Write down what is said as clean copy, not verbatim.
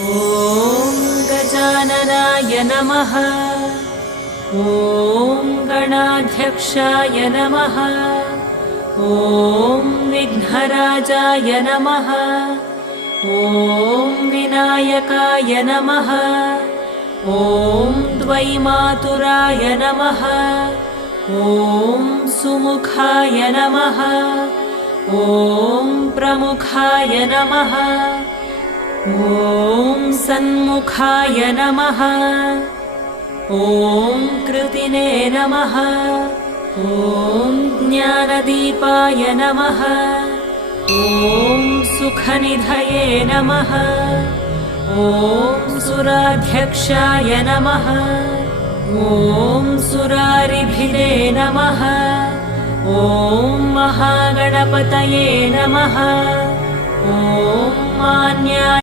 ॐ गजाननाय नमः। ॐ गणाध्यक्षाय नमः। ॐ विघ्नराजाय नमः। ॐ विनायकाय नमः। ॐ द्वैमातुराय नमः। ॐ सुमुखाय नमः। ॐ प्रमुखाय नमः। ॐ सन्मुखाय नमः। ॐ कृतिने नमः। ॐ ज्ञानदीपाय नमः। ॐ सुखनिधये नमः। ॐ सुराध्यक्षाय नमः। ॐ सुरारिभिरे नमः। ॐ महागणपतये नमः। ॐ मान्याय